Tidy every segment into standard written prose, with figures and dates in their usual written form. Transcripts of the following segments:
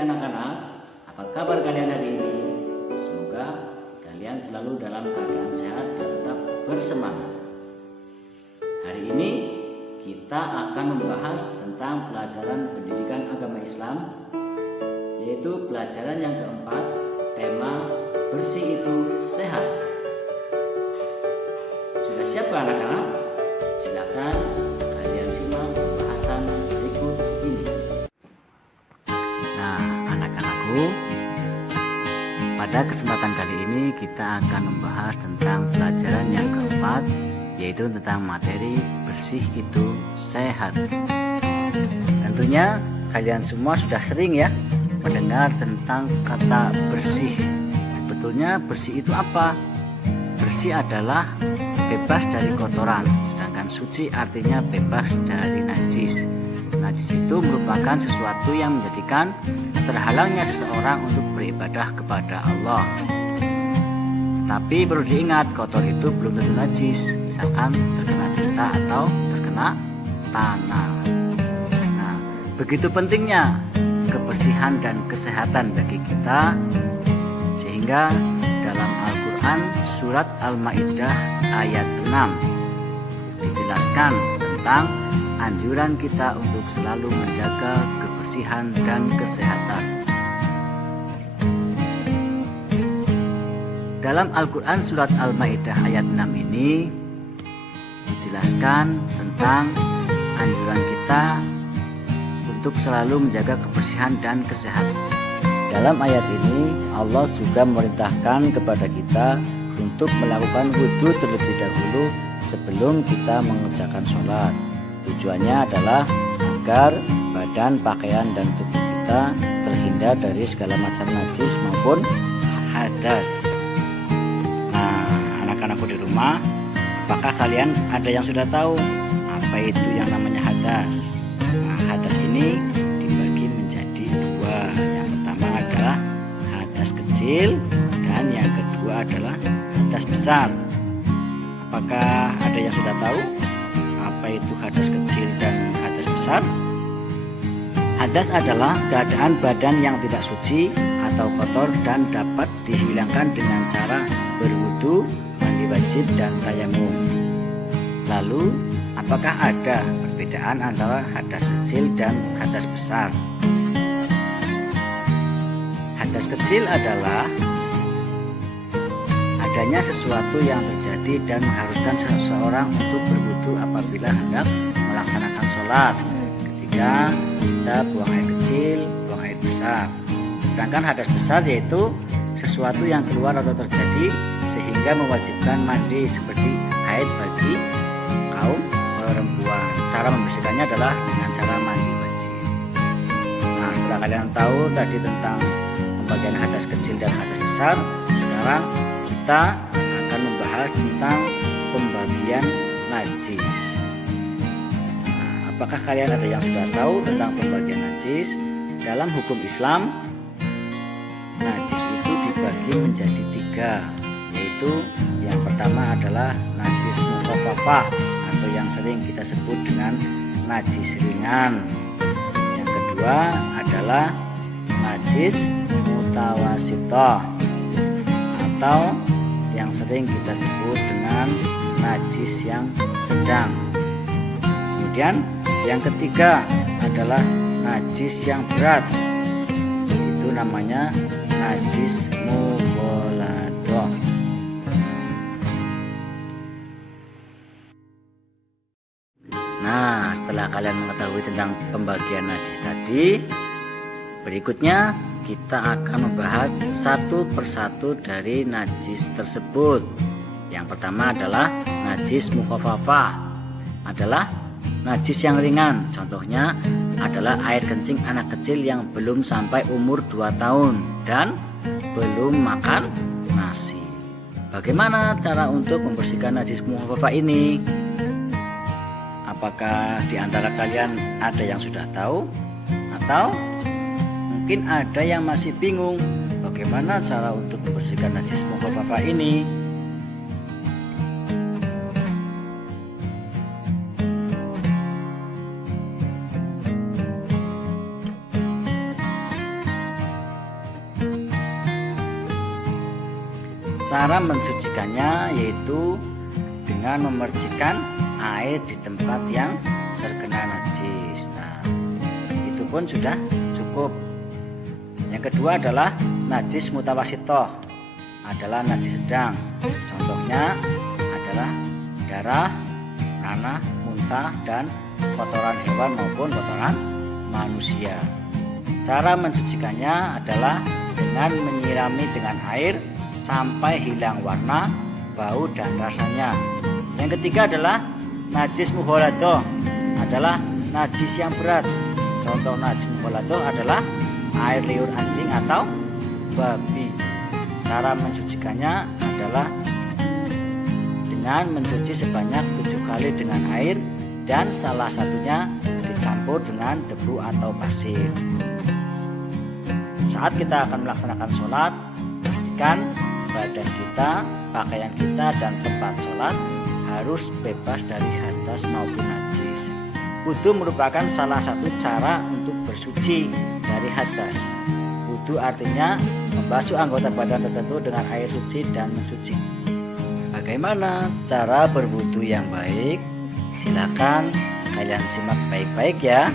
anak-anak, apa kabar kalian hari ini? Semoga kalian selalu dalam keadaan sehat dan tetap bersemangat. Hari ini kita akan membahas tentang pelajaran pendidikan agama Islam, yaitu pelajaran yang keempat, tema bersih itu sehat. Sudah siap anak-anak? Silakan kalian simak pembahasan berikut ini. Nah, anak-anakku, pada kesempatan kali ini kita akan membahas tentang pelajaran yang keempat, yaitu tentang materi bersih itu sehat. Tentunya kalian semua sudah sering ya mendengar tentang kata bersih. Sebetulnya bersih itu apa? Bersih adalah bebas dari kotoran, sedangkan suci artinya bebas dari najis. Najis itu merupakan sesuatu yang menjadikan terhalangnya seseorang untuk beribadah kepada Allah. Tetapi perlu diingat, kotor itu belum tentu najis, misalkan terkena tinta atau terkena tanah. Nah, begitu pentingnya kebersihan dan kesehatan bagi kita, sehingga dalam Al-Quran surat Al-Ma'idah ayat 6 dijelaskan tentang anjuran kita untuk selalu menjaga kebersihan dan kesehatan. Dalam Al-Quran surat Al-Ma'idah ayat 6 ini dijelaskan tentang anjuran kita untuk selalu menjaga kebersihan dan kesehatan. Dalam ayat ini Allah juga memerintahkan kepada kita untuk melakukan wudhu terlebih dahulu sebelum kita mengerjakan sholat. Tujuannya adalah agar badan, pakaian, dan tubuh kita terhindar dari segala macam najis maupun hadas. Anak-anakku di rumah, apakah kalian ada yang sudah tahu apa itu yang namanya hadas? Nah, hadas ini dibagi menjadi dua. Yang pertama adalah hadas kecil dan yang kedua adalah hadas besar. Apakah ada yang sudah tahu apa itu hadas kecil dan hadas besar? Hadas adalah keadaan badan yang tidak suci atau kotor dan dapat dihilangkan dengan cara berwudu, mandi wajib, dan tayamum. Lalu, apakah ada perbedaan antara hadas kecil dan hadas besar? Hadas kecil adalah adanya sesuatu yang terjadi dan mengharuskan seseorang untuk berwudu apabila hendak melaksanakan sholat. Ketika kita buang air kecil, buang air besar. Sedangkan hadas besar yaitu sesuatu yang keluar atau terjadi sehingga mewajibkan mandi, seperti haid bagi kaum perempuan. Cara membersihkannya adalah dengan cara mandi wajib. Nah, setelah kalian tahu tadi tentang pembagian hadas kecil dan hadas besar, sekarang kita akan membahas tentang pembagian najis. Nah, apakah kalian ada yang sudah tahu tentang pembagian najis? Dalam hukum Islam, najis itu dibagi menjadi tiga, yaitu yang pertama adalah najis mukhafafah atau yang sering kita sebut dengan najis ringan. Yang kedua adalah najis mutawasithah atau yang sering kita sebut dengan najis yang sedang. Kemudian yang ketiga adalah najis yang berat, itu namanya najis mughaladah. Nah, setelah kalian mengetahui tentang pembagian najis tadi, berikutnya kita akan membahas satu persatu dari najis tersebut. Yang pertama adalah najis mukhafafah, adalah najis yang ringan. Contohnya adalah air kencing anak kecil yang belum sampai umur 2 tahun dan belum makan nasi. Bagaimana cara untuk membersihkan najis mukhafafah ini? Apakah di antara kalian ada yang sudah tahu? Atau mungkin ada yang masih bingung bagaimana cara untuk membersihkan najis mukhafafah ini? Cara mensucikannya yaitu dengan memercikan air di tempat yang terkena najis. Nah, itu pun sudah cukup. Yang kedua adalah najis mutawasitoh, adalah najis sedang. Contohnya adalah darah, nanah, muntah, dan kotoran hewan maupun kotoran manusia. Cara mensucikannya adalah dengan menyirami dengan air sampai hilang warna, bau, dan rasanya. Yang ketiga adalah najis mughaladoh, adalah najis yang berat. Contoh najis mughaladoh adalah air liur anjing atau babi. Cara mensucikannya adalah dengan mencuci sebanyak 7 kali dengan air dan salah satunya dicampur dengan debu atau pasir. Saat kita akan melaksanakan sholat, pastikan badan kita, pakaian kita, dan tempat sholat harus bebas dari hadas maupun najis. Wudu merupakan salah satu cara untuk bersuci dari hadas. Wudu artinya membasuh anggota badan tertentu dengan air suci dan mensuci. Bagaimana cara berwudu yang baik? Silakan kalian simak baik-baik ya.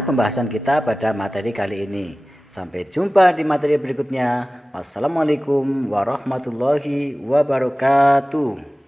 Demikianlah pembahasan kita pada materi kali ini. Sampai jumpa di materi berikutnya. Wassalamualaikum warahmatullahi wabarakatuh.